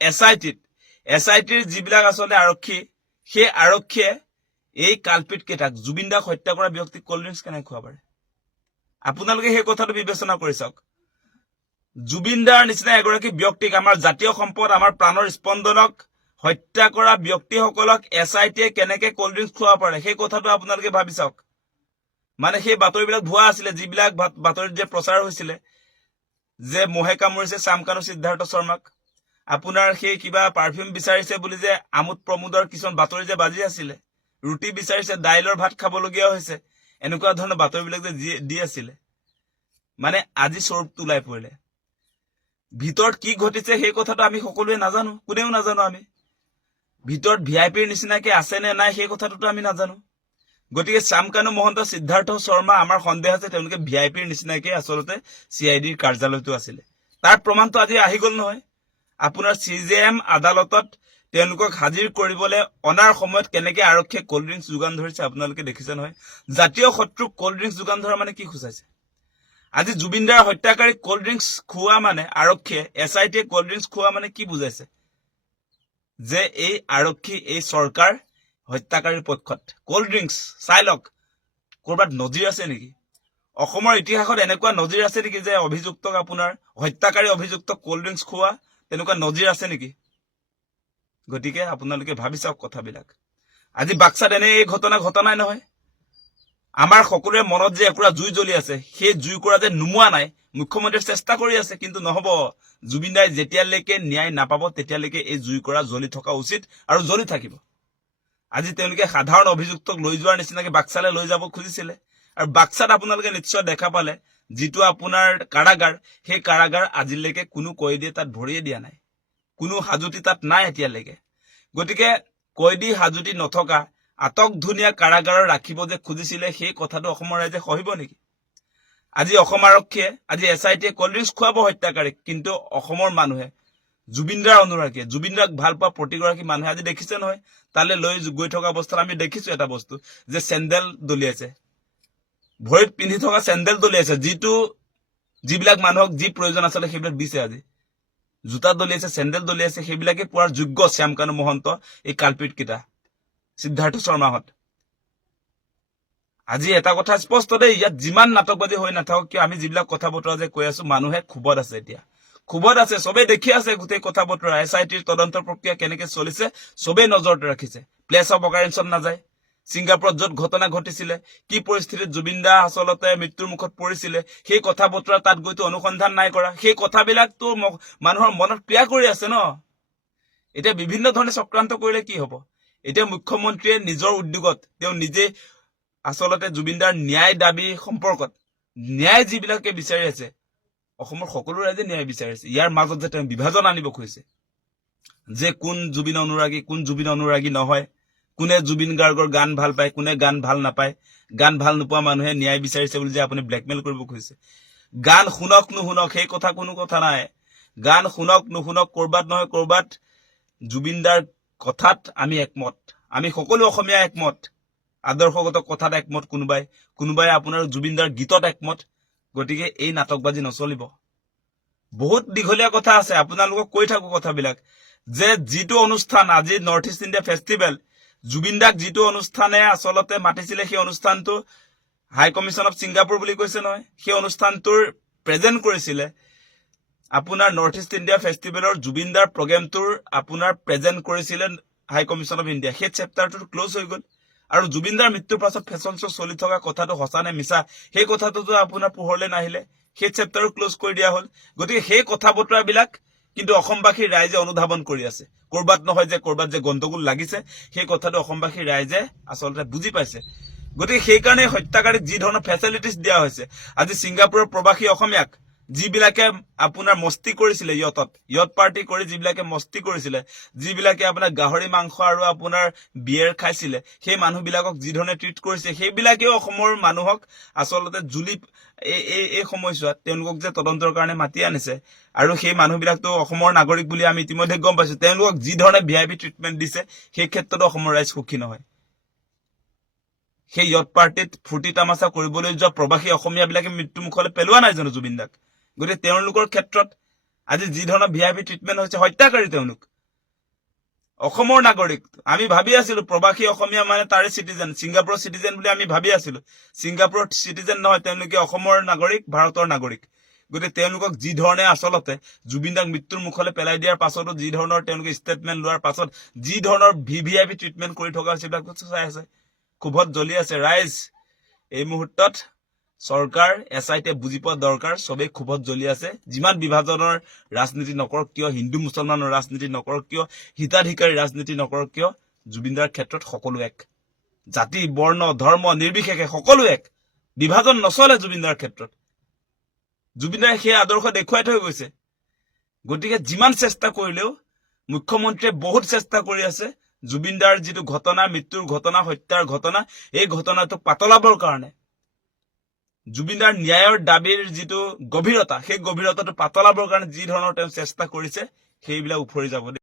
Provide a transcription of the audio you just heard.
এছ I টিত S I টিৰ যিবিলাক আচলতে আৰক্ষী সেই আৰক্ষীয়ে এই কালপিত কেইটাক জুবিন দাক হত্যা কৰা ব্যক্তিক কল্ড ড্ৰিংকছ কেনেকৈ খুৱাব পাৰে? আপোনালোকে সেই কথাটো বিবেচনা কৰি চাওক। জুবিন দাৰ নিচিনা এগৰাকী ব্যক্তিক আমাৰ জাতীয় সম্পদ আমাৰ প্ৰাণৰ স্পন্দনক হত্যা কৰা ব্যক্তিসকলক এছ আই টিয়ে কেনেকে কল্ড ড্ৰিংকছ খুৱাব পাৰে সেই কথাটো আপোনালোকে ভাবি চাওক। মানে সেই বাতৰিবিলাক ভুৱা আছিলে যিবিলাক বাত- বাতৰিত যে প্ৰচাৰ হৈছিলে যে মহে কামুৰিছে চামকানু সিদ্ধাৰ্থ শৰ্মাক। আপোনাৰ সেই কিবা পাৰফিউম বিচাৰিছে বুলি যে আমোদ প্ৰমোদৰ কিছুমান বাতৰি যে বাজি আছিলে, ৰুটি বিচাৰিছে, দাইলৰ ভাত খাবলগীয়া হৈছে, এনেকুৱা ধৰণৰ বাতৰিবিলাক যে দি আছিলে। মানে আজি স্বৰূপটো ওলাই পৰিলে। ভিতৰত কি ঘটিছে সেই কথাটো আমি সকলোৱে নাজানো, কোনেও নাজানো আমি। ভিতৰত ভি আই পিৰ নিচিনাকে আছে নে নাই সেই কথাটোতো আমি নাজানো। গতিকে চামকানু মহন্ত, সিদ্ধাৰ্থ শৰ্মা আমাৰ সন্দেহ আছে, তেওঁলোকে ভি আই পিৰ নিচিনাকে আচলতে চি আই ডিৰ কাৰ্যালয়টো আছিলে। তাৰ প্ৰমাণটো আজি আহি গ'ল নহয়। আপোনাৰ চি জে এম আদালতত তেওঁলোকক হাজিৰ কৰিবলৈ অনাৰ সময়ত কেনেকে আৰক্ষীয়ে কল্ড ড্ৰিংকছ যোগান ধৰিছে আপোনালোকে দেখিছে নহয়? জাতীয় শত্ৰুক কল্ড ড্ৰিংকছ যোগান ধৰা মানে কি সূচাইছে আজি জুবিন দাৰ হত্যাকাৰীক কল্ড ড্ৰিংকছ খোৱা মানে আৰক্ষীয়ে এছ আই টিয়ে কল্ড ড্ৰিংকছ খোৱা মানে কি বুজাইছে? যে এই আৰক্ষী এই চৰকাৰ হত্যাকাৰীৰ পক্ষত। কল্ড ড্ৰিংকছ চাই লওক। ক'ৰবাত নজিৰ আছে নেকি? অসমৰ ইতিহাসত এনেকুৱা নজিৰ আছে নেকি যে অভিযুক্তক আপোনাৰ হত্যাকাৰী অভিযুক্তক কল্ড ড্ৰিংকছ খোৱা তেনেকুৱা নজিৰ আছে নেকি? গতিকে আপোনালোকে ভাবি চাওক কথাবিলাক। আজি বাক্সাত এনে এই ঘটনা ঘটা নাই নহয়। আমাৰ সকলোৰে মনত যে একুৰা জুই জ্বলি আছে, সেই জুইকুৰা যে নুমোৱা নাই, মুখ্যমন্ত্ৰীয়ে চেষ্টা কৰি আছে, কিন্তু নহব। জুবিন দাই যেতিয়ালৈকে ন্যায় নাপাব, তেতিয়ালৈকে এই জুইকুৰা জ্বলি থকা উচিত আৰু জ্বলি থাকিব। আজি তেওঁলোকে সাধাৰণ অভিযুক্তক লৈ যোৱাৰ নিচিনাকে বাক্সালৈ লৈ যাব খুজিছিলে। আৰু বাক্সাত আপোনালোকে নিশ্চয় দেখা পালে যিটো আপোনাৰ কাৰাগাৰ, সেই কাৰাগাৰ আজিলৈকে কোনো কয়দীয়ে তাত ভৰিয়ে দিয়া নাই। কোনো হাজুতি তাত নাই এতিয়ালৈকে। গতিকে কয়দী হাজুতি নথকা, আটক ধুনীয়া কাৰাগাৰৰ ৰাখিব যে খুজিছিলে, সেই কথাটো অসমৰ ৰাইজে সহিব নেকি? আজি অসম আৰক্ষীয়ে, আজি এছ আই টিয়ে কল্ড ড্ৰিংকছ খুৱাব হত্যাকাৰীক, কিন্তু অসমৰ মানুহে, জুবিনদাৰ অনুৰাগীয়ে, জুবিনদাক ভালো পোৱা প্ৰতিগৰাকী মানুহে আজি দেখিছে নহয়, তালৈ লৈ গৈ থকা অৱস্থাত আমি দেখিছো এটা বস্তু, যে চেণ্ডেল দলিয়াইছে। ভৰিত পিন্ধি থকা চেণ্ডেল দলিয়াইছে যিটো, যিবিলাক মানুহক যি প্ৰয়োজন আছিলে সেইবিলাক দিছে আজি। জোতা দলিয়াইছে চেণ্ডেল দলিয়াইছে সেইবিলাকে পোৱাৰ যোগ্য শ্যামকানু মহন্ত এই কালপিত কেইটা সিদ্ধাৰ্থ শৰ্মাহঁত। আজি এটা কথা স্পষ্ট দেই, ইয়াত যিমান নাটকবাদী হৈ নাথাকক কিয়, আমি যিবিলাক কথা বতৰা যে কৈ আছো, মানুহে ক্ষোভত আছে এতিয়া। ক্ষোভত আছে, চবেই দেখি আছে গোটেই কথা বতৰা, এছ আই টিৰ তদন্ত প্ৰক্ৰিয়া কেনেকে চলিছে, চবেই নজৰত ৰাখিছে। প্লেচ অফ অকাৰেঞ্চত নাযায়। ছিংগাপুৰত য'ত ঘটনা ঘটিছিলে, কি পৰিস্থিতিত জুবিন দা আচলতে মৃত্যুৰ মুখত পৰিছিলে, সেই কথা বতৰা তাত গৈতো অনুসন্ধান নাই কৰা। সেই কথাবিলাকতো মানুহৰ মনত ক্ৰিয়া কৰি আছে ন? এতিয়া বিভিন্ন ধৰণে চক্ৰান্ত কৰিলে কি হব? এতিয়া মুখ্যমন্ত্ৰীয়ে নিজৰ উদ্যোগত, তেওঁ নিজে আচলতে জুবিনদাৰ ন্যায় দাবি সম্পৰ্কত, ন্যায় যিবিলাকে বিচাৰি আছে, অসমৰ সকলো ৰাইজে ন্যায় বিচাৰিছে ইয়াৰ মাজত যে তেওঁ বিভাজন আনিব খুজিছে, যে কোন জুবিন অনুৰাগী, কোন জুবিন অনুৰাগী নহয় কোনে জুবিন গাৰ্গৰ গান ভালো পায়, কোনে গান ভালো নাপায়, গান ভালো নোপোৱা মানুহে ন্যায় বিচাৰিছে বুলি যে আপুনি ব্লেকমেইল কৰিব খুজিছে। গান শুনক নুশুনক, সেই কথা কোনো কথা নাই। গান শুনক নুশুনক, কৰবাত নহয় কৰবাত জুবিনদাৰ কথাত আমি একমত। আমি সকলো অসমীয়া একমত। আদৰ্শগত কথাত একমত কোনোবাই। কোনোবাই আপোনাৰ জুবিনদাৰ গীতত একমত। গতিকে এই নাটকবাজি নচলিব। বহুত দীঘলীয়া কথা আছে। আপোনালোকক কৈ থাকো কথাবিলাক। যে যিটো অনুষ্ঠান আজি North East India festival Zubeen দাক যিটো অনুষ্ঠানে আচলতে মাতিছিলে সেই অনুষ্ঠানটো হাই কমিশ্যন অফ ছিংগাপুৰ বুলি কৈছে নহয়, সেই অনুষ্ঠানটোৰ প্ৰেজেণ্ট কৰিছিলে। আপোনাৰ নৰ্থ ইষ্ট ইণ্ডিয়া ফেষ্টিভেলৰ জুবিন দাৰ প্ৰগ্ৰেমটোৰ আপোনাৰ প্ৰেজেণ্ট কৰিছিলে হাই কমিশ্যন অফ ইণ্ডিয়া সেই চেপ্টাৰটো ক্লজ হৈ গ'ল। আৰু জুবিন দাৰ মৃত্যুৰ পাছত ফেশ্বন শ্ব' চলি থকা কথাটো সঁচা নে মিছা, সেই কথাটোতো আপোনাৰ পোহৰলৈ নাহিলে। সেই চেপ্টাৰো ক্লজ কৰি দিয়া হ'ল। গতিকে সেই কথা বতৰাবিলাক কিন্তু অসমবাসীৰ ৰাইজে অনুধাৱন কৰি আছে। কৰবাত নহয় যে কৰবাত যে গণ্ডগোল লাগিছে, সেই কথাটো অসমবাসীৰ ৰাইজে আচলতে বুজি পাইছে। গতিকে সেইকাৰণে হত্যাকাৰীক যি ধৰণৰ ফেচিলিটিছ দিয়া হৈছে, আজি ছিংগাপুৰৰ প্ৰবাসী অসমীয়াক যিবিলাকে আপোনাৰ মস্তি কৰিছিলে ইয়তত ইয়ত পাৰ্টি কৰি যিবিলাকে মস্তি কৰিছিলে, যিবিলাকে আপোনাৰ গাহৰি, মাংস আৰু আপোনাৰ বিয়েৰ খাইছিলে, সেই মানুহবিলাকক যি ধৰণে ট্ৰিট কৰিছে, সেইবিলাকেও অসমৰ মানুহক জুলি, এই এই যে তদন্তৰ কাৰণে মাতি আনিছে আৰু সেই মানুহবিলাকতো অসমৰ নাগৰিক বুলি আমি ইতিমধ্যে গম পাইছো, তেওঁলোকক যি ধৰণে ভি আই পি ট্ৰিটমেণ্ট দিছে, সেই ক্ষেত্ৰতো অসমৰ ৰাইজ সুখী নহয়। সেই ইয়ত পাৰ্টিত ফূৰ্তি তামাচা কৰিবলৈ যোৱা প্ৰবাসী অসমীয়াবিলাকে মৃত্যুমুখলৈ পেলোৱা নাই জানো জুবিন দাক গতিকে তেওঁলোকৰ ক্ষেত্ৰত আজি যি ধৰণৰ ভি আই পি ট্ৰিটমেণ্ট হৈছে, হত্যাকাৰী তেওঁলোক। অসমৰ নাগৰিক, আমি ভাবি আছিলো, প্ৰবাসী অসমীয়া মানে তাৰে চিটিজেন ছিংগাপুৰৰ চিটিজেন বুলি আমি ভাবি আছিলো। ছিংগাপুৰৰ চিটিজেন নহয়, তেওঁলোকে অসমৰ নাগৰিক, ভাৰতৰ নাগৰিক। গতিকে তেওঁলোকক যি ধৰণে আচলতে জুবিন দাক মৃত্যুৰ মুখলৈ পেলাই দিয়াৰ পাছতো, যি ধৰণৰ তেওঁলোকে ষ্টেটমেণ্ট লোৱাৰ পাছত, যি ধৰণৰ V V I P treatment কৰি থকা হৈছে সেইবিলাক চাই আছে। ক্ষোভত জ্বলি আছে। ৰাইজ এই মুহূৰ্তত চৰকাৰ এছ আই টিয়ে বুজি পোৱা দৰকাৰ, চবেই ক্ষোভত জ্বলি আছে। যিমান বিভাজনৰ ৰাজনীতি নকৰক কিয়, হিন্দু মুছলমানৰ ৰাজনীতি নকৰক কিয়, হিতাধিকাৰী ৰাজনীতি নকৰক কিয়, জুবিনদাৰ ক্ষেত্ৰত সকলো এক। জাতি, বৰ্ণ, ধৰ্ম, নিৰ্বিশেষে সকলো এক। বিভাজন নচলে জুবিনদাৰ ক্ষেত্ৰত। জুবিনদাৰে সেই আদৰ্শ দেখুৱাই থৈ গৈছে। গতিকে যিমান চেষ্টা কৰিলেও, মুখ্যমন্ত্ৰীয়ে বহুত চেষ্টা কৰি আছে জুবিনদাৰ যিটো ঘটনা, মৃত্যুৰ ঘটনা, হত্যাৰ ঘটনা, এই ঘটনাটো পাতলাবৰ কাৰণে। জুবিনদাৰ ন্যায়ৰ দাবীৰ যিটো গভীৰতা, সেই গভীৰতাটো পাতলাবৰ কাৰণে যি ধৰণৰ তেওঁ চেষ্টা কৰিছে, সেইবিলাক উফৰি যাব।